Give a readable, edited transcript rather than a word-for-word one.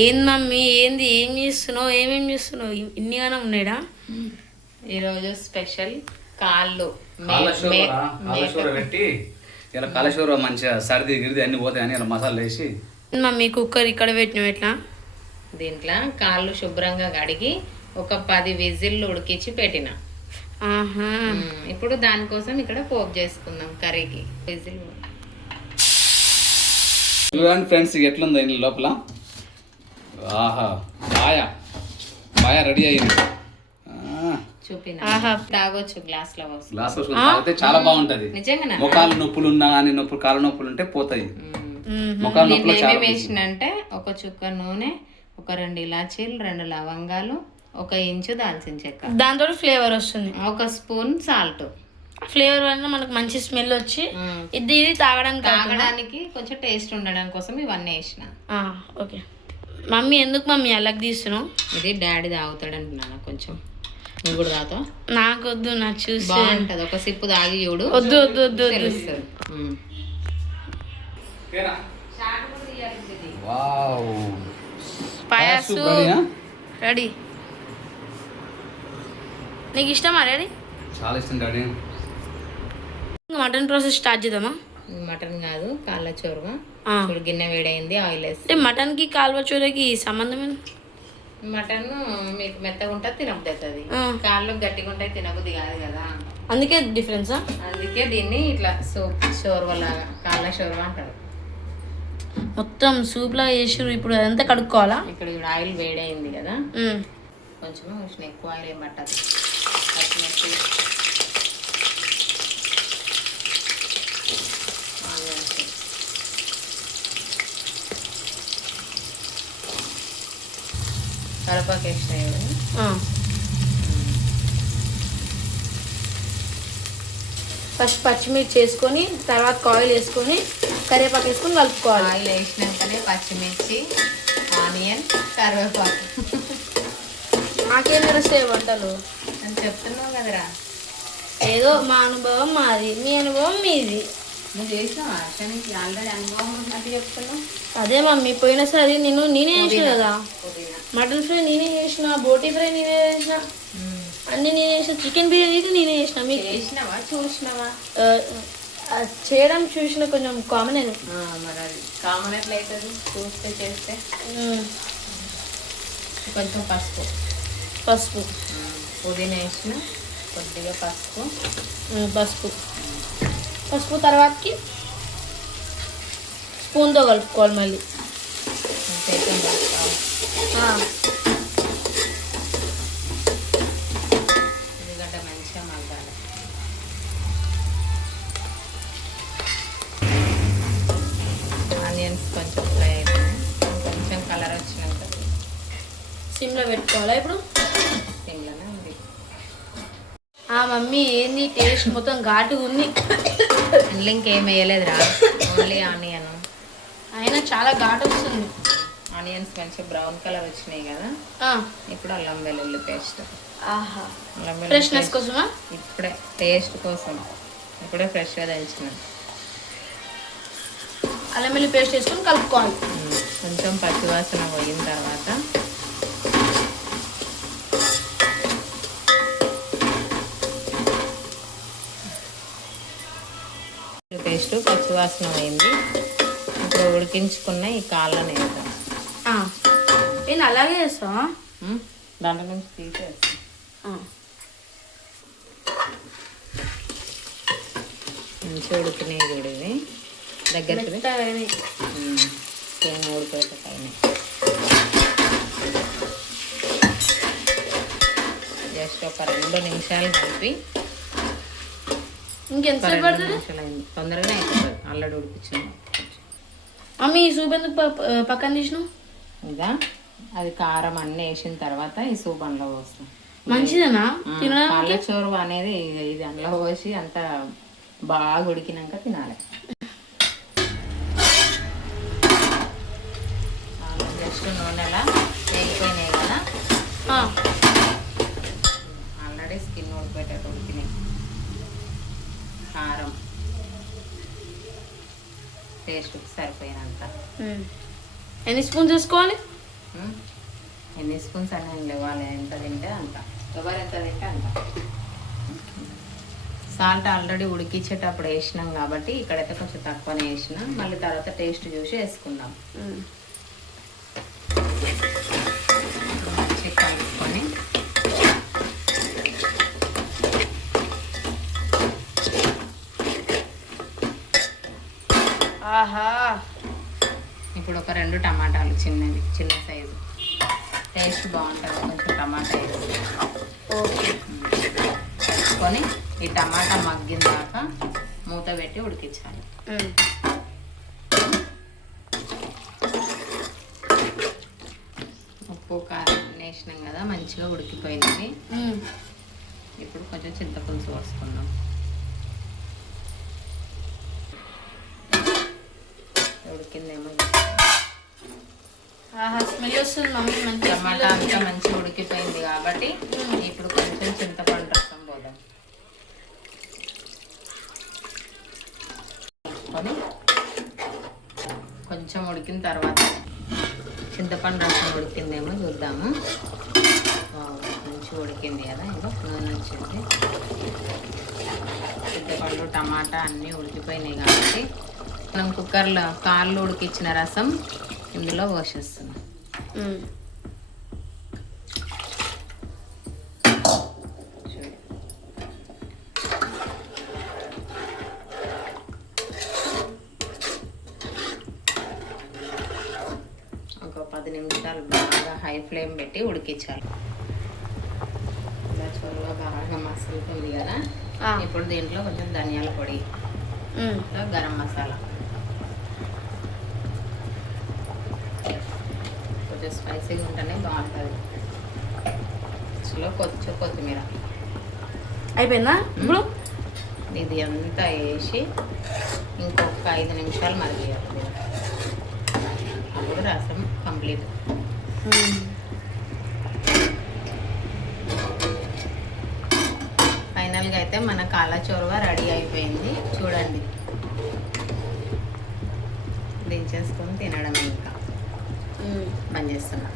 ఏంది మమ్మీ ఏంది ఏం చేస్తున్నావు ఏమేం చేస్తున్నావు ఇన్ని గానం ఉన్నాడా? ఈరోజు స్పెషల్ కాళ్ళు కాళేశ్వర పెట్టి ఇలా కాళేశ్వర మంచిగా సర్ది గిరిది అన్ని పోతాయని ఇలా మసాలా వేసి మమ్మీ కుక్కర్ ఇక్కడ పెట్టినావు ఎట్లా? దీంట్లో కాళ్ళు శుభ్రంగా కడిగి ఒక 10 విజిల్లు ఉడికించి పెట్టిన. ఇప్పుడు దానికోసం ఇక్కడ పోపు చేసుకుందాం కర్రీకి. విజిల్ చూడండి ఫ్రెండ్స్ ఎట్లుందో ఇంట్లో లోపల. ఆహా బాయా బాయా రెడీ అయింది. చూపిన తాగొచ్చు గ్లాస్ లో తాగితే చాలా బాగుంటది. నిజంగా మొఖాలు నొప్పులు ఉన్నా కానీ కాళ్ళ నొప్పులు ఉంటే పోతాయి. మొఖాలు నొప్పులు ఏమేమి వేసినంటే ఒక చుక్క నూనె, ఒక 2 ఇలాచీలు, 2 లవంగాలు, 1 ఇంచు దాల్చిన చెక్క, దాంతో ఫ్లేవర్ వస్తుంది. 1 స్పూన్ సాల్ట్. ఫ్లేవర్ వల్ల మనకు మంచి స్మెల్ వచ్చి ఇది తాగడానికి కొంచెం టేస్ట్ ఉండడం కోసం ఇవన్నీ వేసిన. ఓకే మమ్మీ ఎందుకు మమ్మీ అలాగ తీస్తున్నావు? ఇది డాడీ తాగుతాడు అంటున్నాను. కొంచెం నువ్వు కూడా తాగుతావు? నాకు వద్దు, నాకు చూసి బాగుంటది. ఒక సిప్పు తాగి చూడు. వద్దు వద్దు వద్దు తెలుస్తుంది. పాయాసు రెడీ. నీకు ఇష్టమా రెడీ? చాలా ఇష్టం డాడీ. మటన్ ప్రాసెస్ స్టార్ట్ చేద్దామా? మటన్ కాదు, కాళ్ళ చోరుగా. చూడు గిన్నె వేడైంది, ఆయిల్ వేసి. అంటే మటన్ కి కాల్వ చోరకి సంబంధం? మటన్ మీకు మెత్తగా ఉంటుంది తినబుద్ధి అవుతుంది, కాళ్ళు గట్టిగా ఉంటాయి తినబుద్ధి కాదు కదా, అందుకే డిఫరెన్సా? అందుకే దీన్ని ఇట్లా సూప్ షోర్వా లాగా కాళ్ళ షోర్వా అంటారు. మొత్తం సూప్ లాగా చేసారు. ఇప్పుడు అదంతా కడుక్కోవాలా? ఇక్కడ ఆయిల్ వేడైంది కదా, కొంచెం ఎక్కువ ఆయిల్ ఏం పట్టదు. కరివేపాకు వేసినాయి. ఫస్ట్ పచ్చిమిర్చి వేసుకొని తర్వాత ఆయిల్ వేసుకొని కరివేపాకు వేసుకొని కలుపుకోవాలి. ఆయిల్ వేసినాకనే పచ్చిమిర్చి, ఆనియన్, కరివేపాకు. నాకేం తెలుస్తాయి వంటలు అని చెప్తున్నావు కదరా. ఏదో మా అనుభవం మాది, మీ అనుభవం మీది. నువ్వు చేసినావా? నీకు ఆల్రెడీ అనుభవం ఉన్నట్టు చెప్తున్నావు. అదే మమ్మీ పోయినసారి నేనే చేసిన కదా మటన్ ఫ్రై, నేనే చేసిన బోటీ ఫ్రై, నేనే చేసిన అన్ని నేనే చేసిన. చికెన్ బిర్యానీ అయితే నేనే చేసిన. మీకు చేసినావా చూసినావా? చేయడం చూసిన కొంచెం కామన్ అయినా. మరి అది కామన్ ఎట్లయితుంది చూస్తే చేస్తే. కొంచెం పసుపు పుదీనా వేసిన, కొద్దిగా పసుపు తర్వాతకి స్పూన్తో కలుపుకోవాలి. మళ్ళీ ఉల్లిగడ్డ మంచిగా మగ్గాలి. ఆనియన్స్ కొంచెం ఫ్రై అయిపోయినాయి, కొంచెం కలర్ వచ్చినాక సిమ్లో పెట్టుకోవాలా? ఇప్పుడు సిమ్లోనే ఉంది. మమ్మీ ఏంది టేస్ట్ మొత్తం ఘాటుగా ఉంది. అందులో ఇంకేం వేయలేదురా, ఓన్లీ ఆనియన్. అయినా చాలా ఘాటు వస్తుంది. ఆనియన్స్ మంచిగా బ్రౌన్ కలర్ వచ్చినాయి కదా, ఇప్పుడు అల్లం వెల్లుల్లి పేస్ట్. ఫ్రెష్నెస్ కోసమా? ఇప్పుడే టేస్ట్ కోసం ఇప్పుడే ఫ్రెష్గా దంచిన అల్లం వెల్లుల్లి పేస్ట్ వేసుకొని కలుపుకోవాలి. కొంచెం పచ్చివాసన పోయిన తర్వాత పేస్ట్ పచ్చివాసన పోయింది. ఇప్పుడు ఉడికించుకున్న ఈ కాళ్ళని వేద్దాం. నేను అలాగే వేస్తావా? దాంట్లో నుంచి తీసేస్తాం. మంచిగా ఉడికినాయి కూడా ఇవి. దగ్గరికి ఉడికిపోతాయి. జస్ట్ ఒక 2 నిమిషాలు కలిపి. ఇంకెంత పడుతుంది? తొందరగానే అయిపోతుంది. అల్లడి ఉడిపించాను. మమ్మీ ఈ సూప్ ఎందుకు పక్కన తీసినావు? ఇదా అది కారం అన్నీ వేసిన తర్వాత ఈ సూప్ అందులో పోస్తాం. మంచిదేనా కాళ్ళ చోరువ అనేది? ఇది అందులో పోసి అంత బాగా ఉడికినాక తినాలి. జస్ట్ నూనెలా వేగిపోయినాయి కదా, ఆల్రెడీ స్కిన్ ఉడిపెట్టేట్టు ఉడికినాయి. కారం టేస్ట్ సరిపోయినంత. ఎన్ని స్పూన్స్ వేసుకోవాలి? ఎన్ని స్పూన్స్ అని లేవాలి, ఎంత తింటే అంత, ఎవరు ఎంత తింటే అంత. సాల్ట్ ఆల్రెడీ ఉడికించేటప్పుడు వేసినాం కాబట్టి ఇక్కడైతే కొంచెం తక్కువనే వేసిన, మళ్ళీ తర్వాత టేస్ట్ చూసి వేసుకుందాం. మంచిగా కలుపుకొని ఆహా, ఇప్పుడు ఒక 2 టమాటాలు చిన్నవి, చిన్న సైజు, టేస్ట్ బాగుంటుంది కొంచెం టమాటా వేసి. ఓకే. కలుపుకొని ఈ టమాటా మగ్గిన దాకా మూత పెట్టి ఉడికించాలి. ఉప్పు కారం వేసినాం కదా, మంచిగా ఉడికిపోయింది. ఇప్పుడు కొంచెం చింతపులుసు పోసుకుందాం. ఉడికిందేమో. ఆహా, స్మెల్ వస్తుంది మమ్మీ, మంచిగా టమాటా అంతా మంచిగా ఉడికిపోయింది కాబట్టి ఇప్పుడు కొంచెం చింతపండు రసం పోదాం. కలుపుకొని కొంచెం ఉడికిన తర్వాత చింతపండు రసం ఉడికిందేమో చూద్దాము. మంచిగా ఉడికింది కదా, ఇంకా నూనె వచ్చింది. చింతపండు టమాటా అన్నీ ఉడికిపోయినాయి కాబట్టి మనం కుక్కర్లో కాళ్ళు ఉడికించిన రసం ఇందులో పోసేస్తున్నాం. ఒక 10 నిమిషాలు బాగా హై ఫ్లేమ్ పెట్టి ఉడికించాలి. ఇలా చోరుగా బాగా మసులుతుంది కదా, ఇప్పుడు దీంట్లో కొంచెం ధనియాల పొడి, గరం మసాలా, కొంచెం స్పైసీగా ఉంటేనే బాగుంటుంది. అసలు కొంచెం కొత్తిమీర అయిపోయిందా ఇప్పుడు? ఇది అంతా వేసి ఇంకొక 5 నిమిషాలు మరిగియాలి. అప్పుడు రసం కంప్లీట్. ఫైనల్గా అయితే మన కాలా చోరువా రెడీ అయిపోయింది. చూడండి, దించేసుకొని తినడమే. ఇంకా బంద్ చేస్తున్నా.